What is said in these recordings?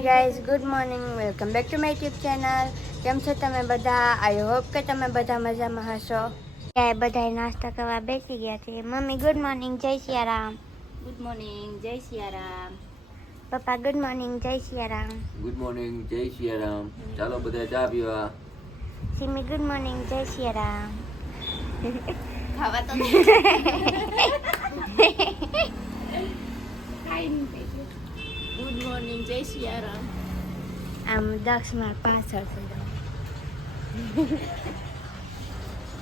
Hi guys good morning welcome back to my YouTube channel કેમ છો તમે બધા? આઈ હોપ કે તમે બધા મજામાં હશો. ત્યાં બધા નાસ્તો કરવા બેસી ગયા છે. મમ્મી ગુડ મોર્નિંગ જય સિયારામ. ગુડ મોર્નિંગ જય સિયારામ. પપ્પા ગુડ મોર્નિંગ જય સિયારામ. ગુડ મોર્નિંગ જય સિયારામ. ચાલો બધા ચા પીવા. સિમી ગુડ મોર્નિંગ જય સિયારામ. ખાવા તો ગુડ મોર્નિંગ જય સિયારામ આમ દક્ષ માર પાછળ છે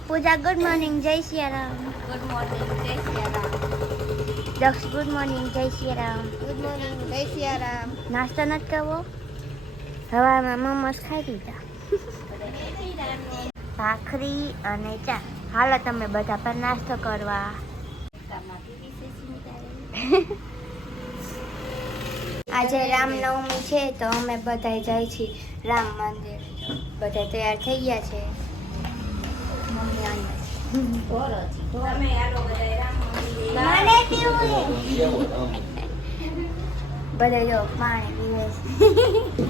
પૂજા ગુડ મોર્નિંગ જય સિયારામ ગુડ મોર્નિંગ જય સિયારામ દક્ષ ગુડ મોર્નિંગ જય સિયારામ ગુડ મોર્નિંગ જય સિયારામ નાસ્તો નથી કરવો હવામાં મોમોસ ખાઈ લીધા ભાખરી અને ચા. હાલો તમે બધા પર નાસ્તો કરવા. આજે રામનવમી છે તો અમે બધા જાય છીએ રામ મંદિર. બધા તૈયાર થઈ ગયા છે. બધા રામ મંદિરે. મને પીવું છે. બધા જો પાણી પીવે છે.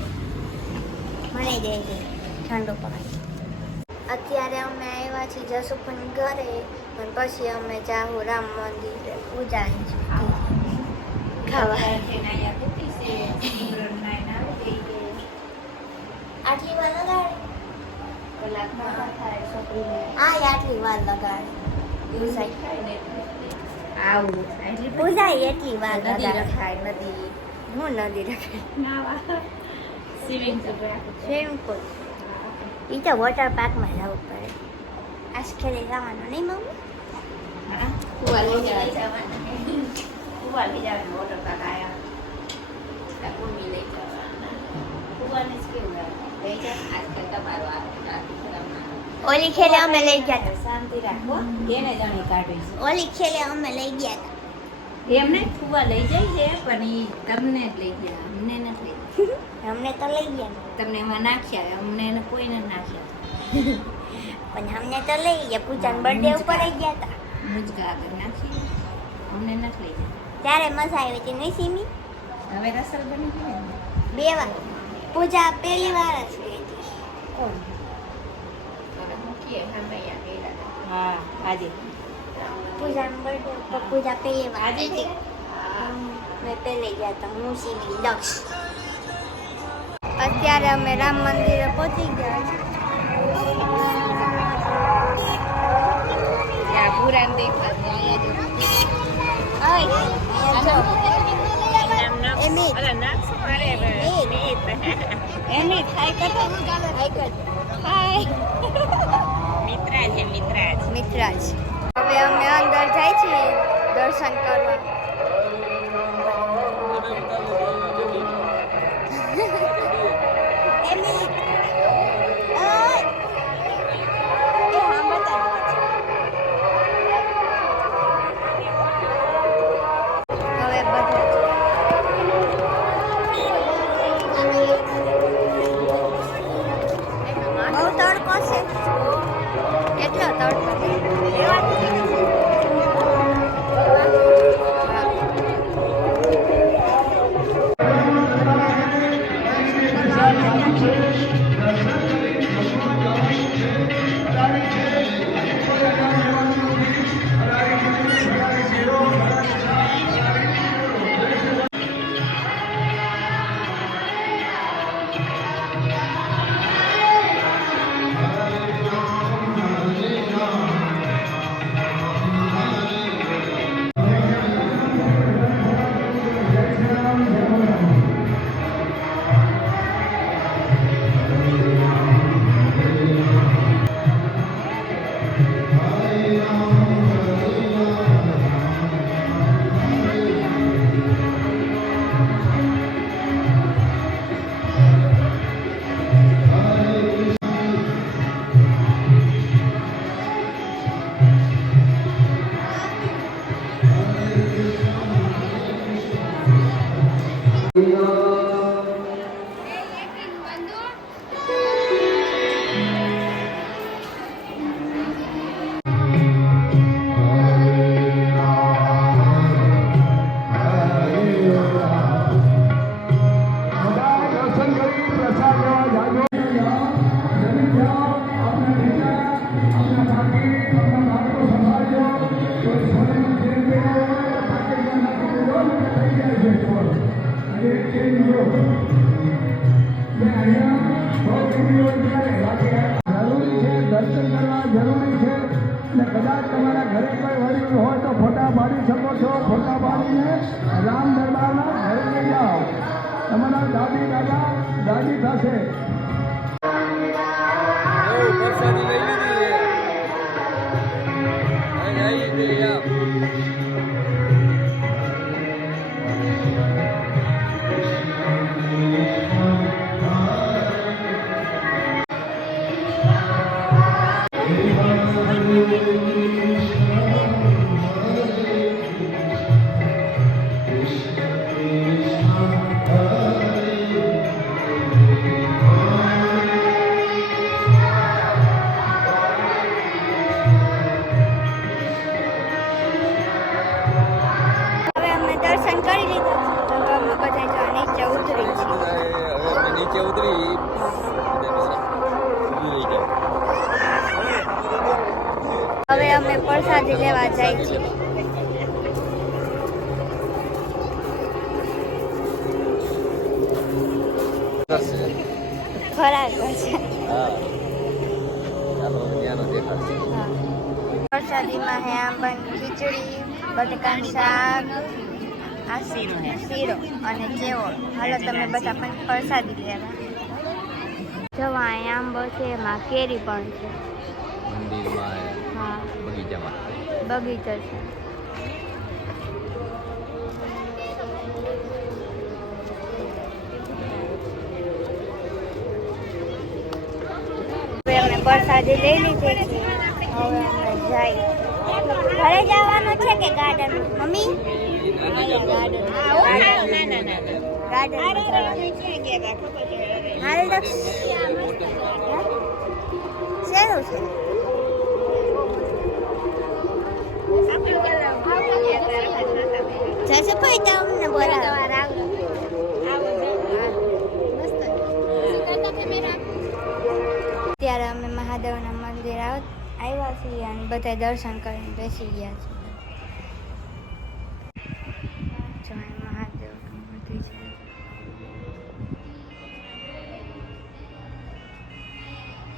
મને દે છે ઠંડુ પાણી. અત્યારે અમે આવ્યા છીએ જસુપન ઘરે પણ પછી અમે જાહુ રામ મંદિરે પૂજા છે. ખાવા. આટલી વાર લગાડે? કલાકમાં થાય છોકરીને આ આટલી વાર લગાડે. એવું થાય ને આવું એટલે એટલી વાર નદી રખાય નદી. હું નદી રખે નાવા સ્વિમિંગ પુલ. સ્વિમિંગ પુલ એ તો વોટર પાર્કમાં જવું પડે. આજ ખેલી જવાનું નહીં મમ્મી? કુવા લઈ જવાના. કુવા લઈ જવાના કુવાને જ કેવું લઈ જા આજકાલ તમારો આ ઓલી ખેલે અમે લઈ ગયા હતા શાંતિ રાખો એને જાણી કાઢી ઓલી ખેલે અમે લઈ ગયા હતા એમને કુવા લઈ જાય છે પણ એ તમને જ લઈ ગયા અમને નથી લઈ અમને તો લઈ ગયા તમને એમાં નાખ્યા અમને એને કોઈને નાખ્યા પણ અમને તો લઈ ગયા પૂજાન બર્થડે ઉપર લઈ ગયા હતા મુજગા આગળ નાખી અમને નથી લઈ ગયા ત્યારે મજા આવી હતી નહીં સીમી? હવે રસલ બની ગઈ બે વાર. પૂજા પહેલી વાર જ ગઈ હતી. હા આજે. પૂજા પૂજા પહેલી વાર આજે મેં પહેલે ગયા હતા હું સીમી દક્ષ. અત્યારે અમે રામ મંદિરે પહોંચી ગયા છીએ. એની હાય કરતો હાય. મિત્રા છે મિત્રા છે મિત્રાજ. હવે અમે અંદર જાય છીએ દર્શન કરવા. અને કદાચ તમારા ઘરે કોઈ વળ્યું હોય તો ફોટા પાડી શકો છો. ફોટા પાડીને રામ દરબારના ઘરે લઈ જાઓ. તમારા દાદી, દાદા, દાદી થશે હવે પ્રસાદી લેવા જાય છે. ખરા છે. પ્રસાદીમાં હે આંબાની ખીચડી બટાકાનું શાક આ શીરો શીરો અને જેવો હાલો તમે બધા પણ પ્રસાદી લેવા. જવા આંબો છે એમાં કેરી પણ છે. મંદિરમાં હા બગીચામાં? બગીચા છે. પ્રસાદી લઈ લીધી છે. હવે અમે જાય. ઘરે જવાનું છે કે ગાર્ડન મમ્મી? ગાર્ડન ગાર્ડન હાલ દક્ષ શેનું છે? બધા દર્શન કરીને બેસી ગયા છે.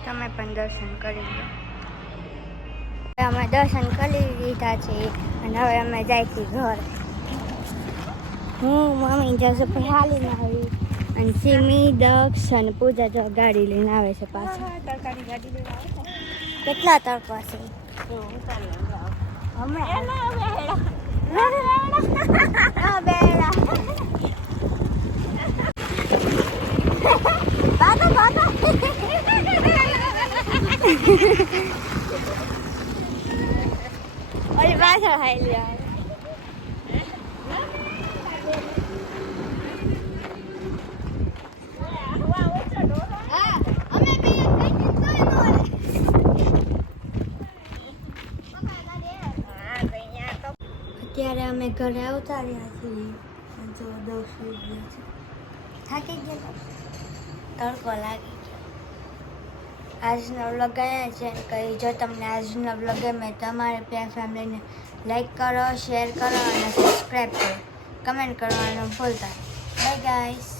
તમે પણ દર્શન કરી લો. અમે દર્શન કરી લીધા છે અને હવે અમે જાય છીએ ઘર. હું મમ્મી જશે હાલી હાલીને આવી અને સિમી દક્ષ અને પૂજા જો ગાડી લઈને આવે છે પાછા કેટલા તડકો છે? હમણાં હા, બેડા. બાબા, બાબા. ઓલી પાછળ હાલી આવે અત્યારે અમે ઘરે આવતા રહ્યા છીએ. જો દસ ગયા છે. થાકી ગયા તડકો લાગી ગયો. આજનો વ્લોગ ગયા છે કહી જો તમને આજનો વ્લોગ ગમે તમારે પ્યાર ફેમિલીને લાઈક કરો શેર કરો અને સબસ્ક્રાઈબ કરો. કમેન્ટ કરવાનું ભૂલતા બાય ગાઈસ